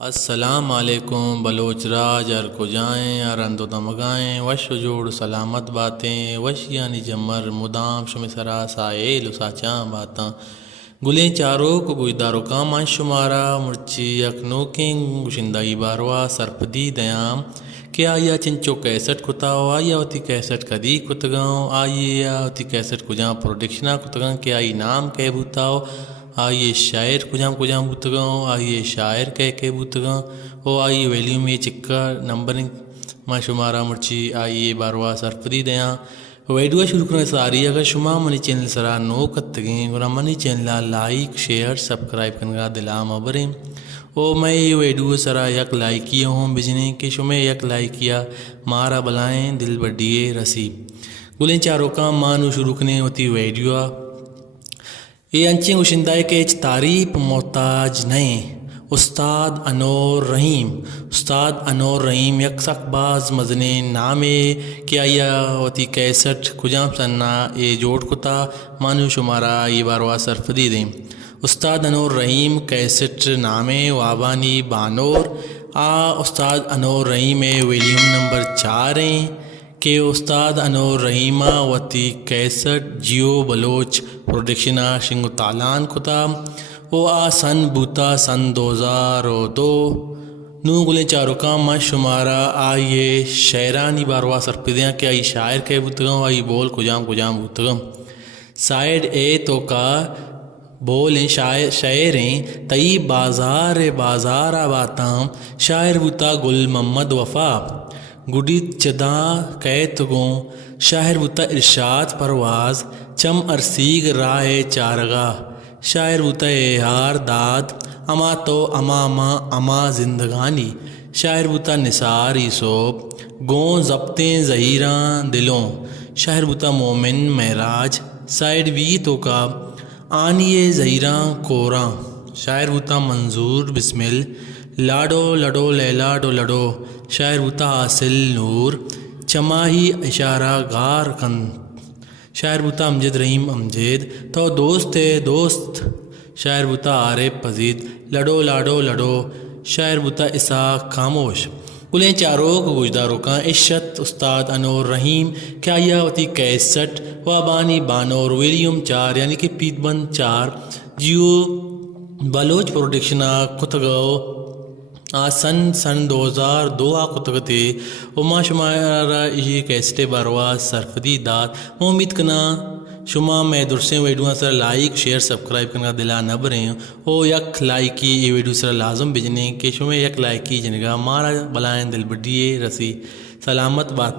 السلام علیکم بلوچ راج ار کو جائیں ارندو تمگائیں وش جوڑ سلامت باتیں وش یعنی جمر مدام شم سرا سائل و ساچاں باتاں گلیں چاروں کو گویدارو کام شمارا مرچی یک نوکیں گشندائی باروا سرپدی دیام کہ آیا چنچو کیسٹ کتاؤ آیا ہوتی کیسٹ کدی کتگاؤں آئیے ہوتی کیسٹ کجاں پروڈکشنا کتگاں کہ آئی نام کہ بوتاؤ آئیے شاعر کجام بوتگاؤں آئیے شاعر کہ بوتگاں او آئیے ویلیوم یہ چکا نمبرنگ ما شمارا مرچی آئیے باروا سرپدی دیاں ویڈیو شروع کرنے ساری اگر شما منی چینل سرا نو کتگیں گنا منی چینل لائک شیئر سبسکرائب کنگا دلام بریں او میں یہ ویڈیو سرا یک لائکیہ ہوں بجنے کہ شما یک لائکیہ مارا بلائیں دل بڑیے رسی گلیں چاروں کا مانو شروع کرنے ہوتی ویڈیو یہ انچیں گشندائے کہ اچ تعریف محتاج نہیں استاد انور رحیم یک سک باز مزنے نامے کہ آیا ہوتی کیسٹ کجام سننا یہ جوڑ کتا مانو شمارا یہ باروا سرفدی دیں استاد انور رحیم کیسٹ نامے وابانی بانور استاد انور رحیم ویلیوم نمبر 4 ہیں کہ استاد انور رحیمہ وتی کیسٹ جیو بلوچ پروڈکشنا شنگو تالان کتا او سن بوتا سن 2002 نو گلیں چاروں کا ما شمارا آئیے شاعرانی باروا سرپدیاں کہ آئی شاعر کہ بوتگاں آئی بول کجام بوتگاں سائیڈ اے تو کا بولیں شاعریں تئی بازار آباتاں شاعر بوتا گل محمد وفا گڈیت چداں کیتگوں شاعر بوتا ارشاد پرواز چم ارسیگ راہ چارگاہ شاعر بوتا ہار داد اما تو اما زندگانی شاعر بوتا نثار یوسف گوں ضبطیں ظہیراں دلوں شاعر بوتا مومن معراج سائیڈ بی تو کا آنیے ظہیراں کوراں شاعر بوتا منظور بسمل لاڈو لڈو لیلا ڈو لڈو شاعر بوتا حاصل نور چماہی اشارہ غار کن شاعر بوتا امجد رحیم امجد تو دوست شاعر بوتا عارف پزید لڈو لاڈو لڈو شاعر بوتا اسحاق خاموش گلیں چاروں کو گوجداروں کا عشت استاد انور رحیم کیا یا ہوتی کیسٹ وابانی بانور ویلیوم 4 یعنی کہ پیت بند 4 جیو بلوچ پروڈکشنا کتگو سن 2002 کتگتے وما شمارا یہ کیسٹے باروا سرفدی داد امید کنا شما میں درسیں video sir like share subscribe کرنا دلا نہ بریں او یک لائکی یہ ویڈیو سر لازم بجنے کہ شما یک لائکی جنگا مارا بلائیں دل بڑیے رسی سلامت بات